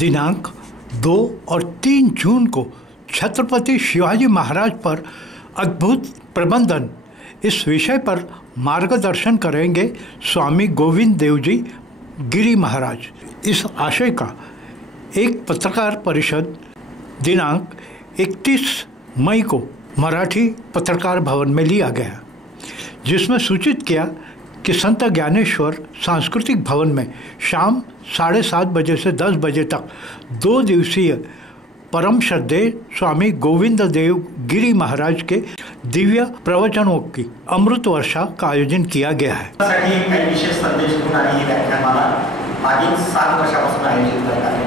दिनांक 2 और 3 जून को छत्रपति शिवाजी महाराज पर अद्भुत प्रबंधन इस विषय पर मार्गदर्शन करेंगे स्वामी गोविंद देव जी गिरी महाराज। इस आशय का एक पत्रकार परिषद दिनांक 31 मई को मराठी पत्रकार भवन में लिया गया, जिसमें सूचित किया कि संत ज्ञानेश्वर सांस्कृतिक भवन में शाम 7:30 बजे से 10 बजे तक 2 दिवसीय परम श्रद्धेय स्वामी गोविंद देव गिरी महाराज के दिव्य प्रवचनों की अमृत वर्षा का आयोजन किया गया है। विशेष संदेश घेऊन आणि व्याख्यानमाला मागील 7 वर्षापासून आयोजित करत आहे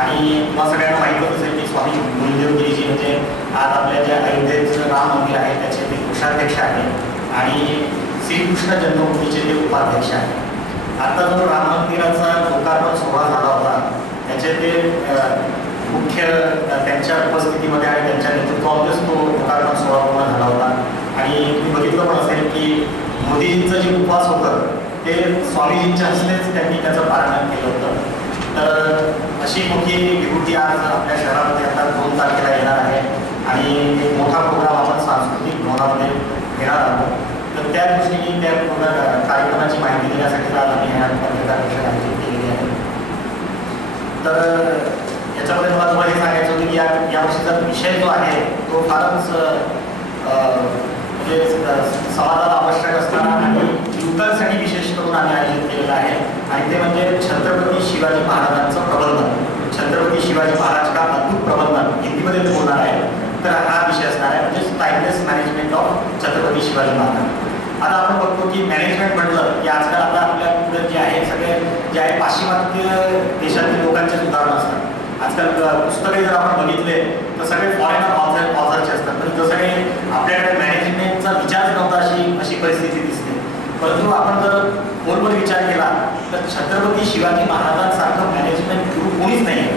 आणि तुम्हाला सगळ्यांना माहिती असेल की स्वामी गोविंद गिरीजी म्हणजे आज आपल्या ज्या अयोध्येचं राम मंदिर आहे त्याचे ते कोषाध्यक्ष आहेत आणि श्रीकृष्ण जन्मभूमीचे ते उपाध्यक्ष आहेत। आता जो राम मंदिराचा लोकार्पण सोहळा झाला होता त्याचे ते मुख्य त्यांच्या उपस्थितीमध्ये आणि त्यांच्या नेतृत्वामध्येच तो लोकार्पण सोहळा पूर्ण झाला होता आणि तुम्ही बघितलं पण असेल की मोदींचं जे उपवास होतं ते स्वामीजींच्या हस्तेच त्यांनी त्याचं पालन केलं होतं। तर अशी मोठी विभूती आज आपल्या शहरामध्ये आता 2 तारखेला येणार आहे आणि एक मोठा प्रोग्राम आपण सांस्कृतिक भवनामध्ये घेणार आहोत। तर त्या दृष्टीने त्या पूर्ण कार्यक्रमाची माहिती देण्यासाठी आज आम्ही ह्या पत्रकार परिषद आयोजित केलेली आहे। तर याच्यामध्ये मला तुम्हाला हे सांगायचं होतं की या वर्षीचा विषय जो आहे तो फारच म्हणजे समाजाला आवश्यक असताना आणि युवकांसाठी विशेष करून आम्ही आयोजित केलेलं आहे आणि ते म्हणजे छत्रपती शिवाजी महाराजांचं प्रबंधन। छत्रपती शिवाजी महाराज का अद्भुत प्रबंधन हिंदीमध्ये बोलणार आहे। तर हा विषय असणार आहे म्हणजे timeless management of Chhatrapati Shivaji Maharaj. आता आपण बघतो की मॅनेजमेंट म्हटलं की आजकाल आता आपल्या पुढे जे आहे सगळे जे आहे पाश्चिमात्य देशातील लोकांचे उदाहरण असतात। आजकाल पुस्तके जर आपण बघितले तर सगळे फॉरेनर ऑथरचे असतात, पण जसं काही आपल्याकडे मॅनेजमेंटचा विचार नव्हता अशी परिस्थिती दिसते। परंतु आपण जर खोलवर विचार केला तर छत्रपती शिवाजी महाराजांसारखं मॅनेजमेंट गुरु कोणीच नाही आहे।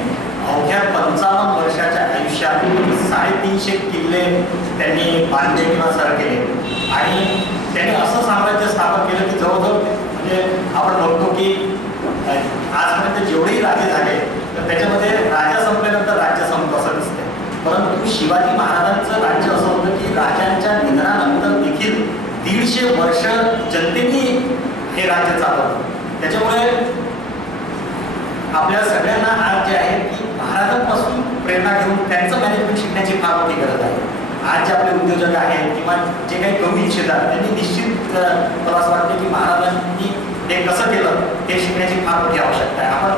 अवघ्या 55 वर्षाच्या आयुष्यात 350 किल्ले त्यांनी बांधले किंवा सर केले आणि त्यांनी असं साम्राज्य स्थापन केलं की जवळजवळ म्हणजे आपण बघतो की आजपर्यंत जेवढेही राजे झाले तर त्याच्यामध्ये राजा संपल्यानंतर राज्य संपलं असं दिसतंय। परंतु शिवाजी महाराजांचं राज्य असं होतं की राजांच्या निधनानंतर देखील 150 वर्ष जनतेने हे राज्य चालवलं। त्याच्यामुळे आपल्या सगळ्यांना आज जे आहे की महाराजांपासून प्रेरणा घेऊन त्यांचं मॅनेजमेंट शिकण्याची फार मोठी गरज आहे। आज जे आपले उद्योजक आहेत किंवा जे काही करू इच्छितात त्यांनी निश्चित मला असं वाटतं की महाराजांनी हे कसं केलं हे शिकण्याची फार मोठी आवश्यकता आहे। आपण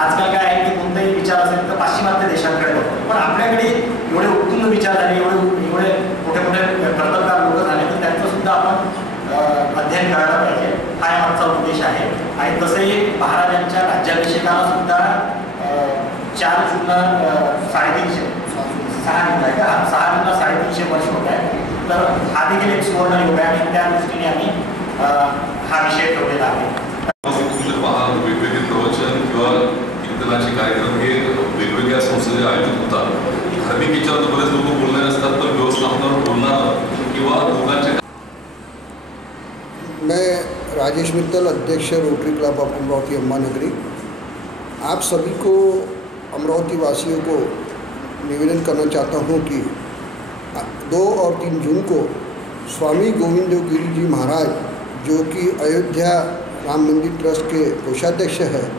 आजकाल काय आहे की कोणताही विचार असेल तर पाश्चिमात्य देशांकडे बघतो, पण आपल्याकडे एवढे उत्तुंग विचार झाले, एवढे मोठे कर्तबगार लोक झाले तर त्यांचं सुद्धा आपण अध्ययन करायला पाहिजे। हा आमचा उद्देश आहे आणि तसंही महाराजांच्या राज्याभिषेकाला सुद्धा 4 जूनला 350 वर्ष होत आहे। तर हा देखील एक सुवर्ण योग आहे आणि त्या दृष्टीने आम्ही हा विषय ठेवलेला आहे। वेगवेगळे प्रवचन किंवा कीर्तनाचे कार्यक्रम हे वेगवेगळ्या संस्थेचे आयोजित होतात। धार्मिक विचारात बरेच लोक बोलणारे असतात, तर व्यवस्थापनावर बोलणार किंवा लोकांचे। मैं राजेश मित्तल, अध्यक्ष rotary club of Amravati Amba नगरी, आप सभी को अमरावती वासियों को निवेदन करना चाहता हूँ कि 2 और 3 जून को स्वामी गोविंद देव गिरी जी महाराज जो कि अयोध्या राम मंदिर ट्रस्ट के कोषाध्यक्ष हैं,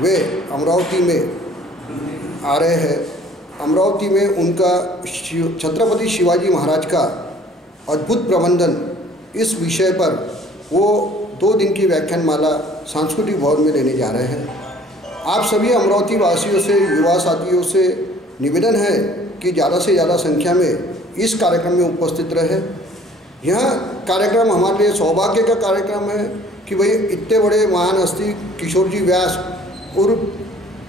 वे अमरावती में आ रहे हैं। अमरावती में उनका छत्रपति शिवाजी महाराज का अद्भुत प्रबंधन इस विषय पर वो 2 दिन की व्याख्यानमाला सांस्कृतिक भवन में लेने जा रहे हैं। आप सभी अमरावती वासियों से, युवा साथियों से निवेदन है कि ज़्यादा से ज़्यादा संख्या में इस कार्यक्रम में उपस्थित रहे। यह कार्यक्रम हमारे लिए सौभाग्य का कार्यक्रम है कि भाई इतने बड़े महान हस्ती किशोर जी व्यास उर्फ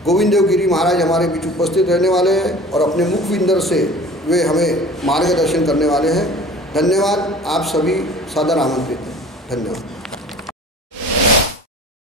गोविंद देव गिरी महाराज हमारे बीच उपस्थित रहने वाले हैं और अपने मुखविंदर से वे हमें मार्गदर्शन करने वाले हैं। धन्यवाद, आप सभी सादर आमंत्रित हैं। धन्यवाद।